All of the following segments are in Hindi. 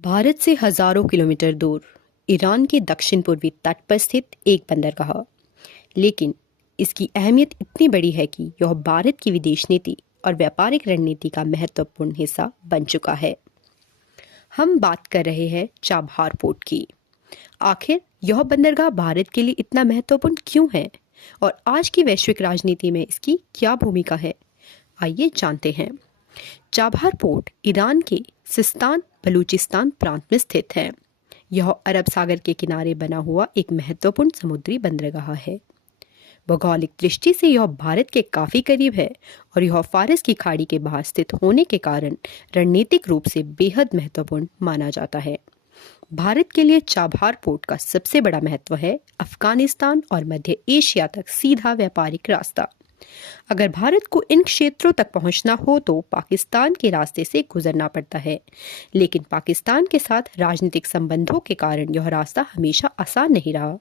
भारत से हजारों किलोमीटर दूर ईरान के दक्षिण पूर्वी तट पर स्थित एक बंदरगाह, लेकिन इसकी अहमियत इतनी बड़ी है कि यह भारत की विदेश नीति और व्यापारिक रणनीति का महत्वपूर्ण हिस्सा बन चुका है। हम बात कर रहे हैं चाबहार पोर्ट की। आखिर यह बंदरगाह भारत के लिए इतना महत्वपूर्ण क्यों है और आज की वैश्विक राजनीति में इसकी क्या भूमिका है, आइए जानते हैं। चाबहार पोर्ट ईरान के सिस्तान बलूचिस्तान प्रांत में स्थित है। यह अरब सागर के किनारे बना हुआ एक महत्वपूर्ण समुद्री बंदरगाह है। भौगोलिक दृष्टि से यह भारत के काफी करीब है और यह फारस की खाड़ी के बाहर स्थित होने के कारण रणनीतिक रूप से बेहद महत्वपूर्ण माना जाता है। भारत के लिए चाबहार पोर्ट का सबसे बड़ा महत्व है अफगानिस्तान और मध्य एशिया तक सीधा व्यापारिक रास्ता। अगर भारत को इन क्षेत्रों तक पहुंचना हो तो पाकिस्तान के रास्ते से गुजरना पड़ता है, लेकिन पाकिस्तान के साथ राजनीतिक संबंधों के कारण यह रास्ता हमेशा आसान नहीं रहा।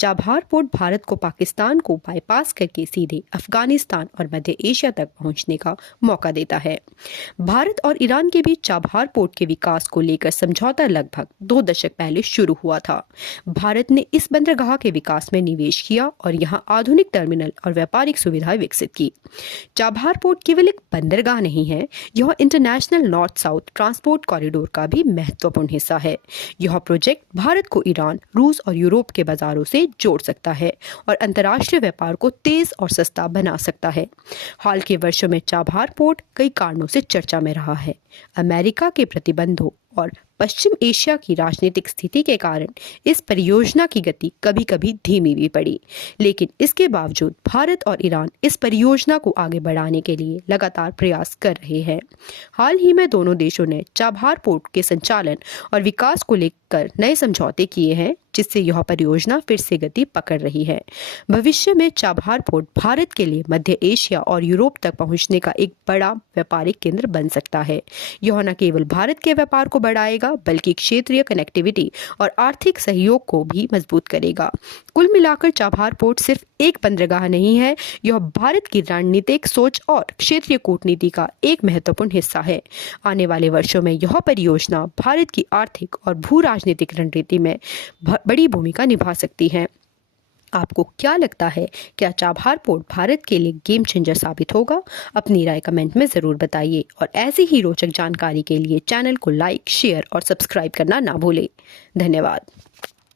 चाबहार पोर्ट भारत को पाकिस्तान को बाईपास करके सीधे अफगानिस्तान और मध्य एशिया तक पहुंचने का मौका देता है। भारत और ईरान के बीच चाबहार पोर्ट के विकास को लेकर समझौता लगभग 2 दशक पहले शुरू हुआ था। भारत ने इस बंदरगाह के विकास में निवेश किया और यहां आधुनिक टर्मिनल और व्यापारिक सुविधाएं विकसित की। चाबहार पोर्ट केवल एक बंदरगाह नहीं है, यह international north south transport corridor का भी महत्वपूर्ण हिस्सा है। यह प्रोजेक्ट भारत को ईरान, रूस और यूरोप के बाजारों से जोड़ सकता है और अंतर्राष्ट्रीय व्यापार को तेज और सस्ता बना सकता है। हाल के वर्षों में चाबहार पोर्ट कई कारणों से चर्चा में रहा है। अमेरिका के प्रतिबंधों और पश्चिम एशिया की राजनीतिक स्थिति के कारण इस परियोजना की गति कभी-कभी धीमी भी पड़ी, लेकिन इसके बावजूद भारत और ईरान इस परियोजना को आगे बढ़ाने के लिए लगातार प्रयास कर रहे हैं। हाल ही में दोनों देशों ने चाबहार पोर्ट के संचालन और विकास को लेकर नए समझौते किए हैं, जिससे यह परियोजना फिर से गति पकड़ रही है। भविष्य में चाबहार पोर्ट भारत के लिए मध्य एशिया और यूरोप तक पहुंचने का एक बड़ा व्यापारिक केंद्र बन सकता है। यह न केवल भारत के व्यापार को बढ़ाएगा बल्कि क्षेत्रीय कनेक्टिविटी और आर्थिक सहयोग को भी मजबूत करेगा। कुल मिलाकर चाबहार पोर्ट सिर्फ एक बंदरगाह नहीं है, यह भारत की रणनीतिक सोच और क्षेत्रीय कूटनीति का एक महत्वपूर्ण हिस्सा है। आने वाले वर्षों में यह परियोजना भारत की आर्थिक और भू राजनीतिक रणनीति में बड़ी भूमिका निभा सकती है। आपको क्या लगता है, क्या चाबहार पोर्ट भारत के लिए गेम चेंजर साबित होगा? अपनी राय कमेंट में ज़रूर बताइए और ऐसी ही रोचक जानकारी के लिए चैनल को लाइक, शेयर और सब्सक्राइब करना ना भूलें। धन्यवाद।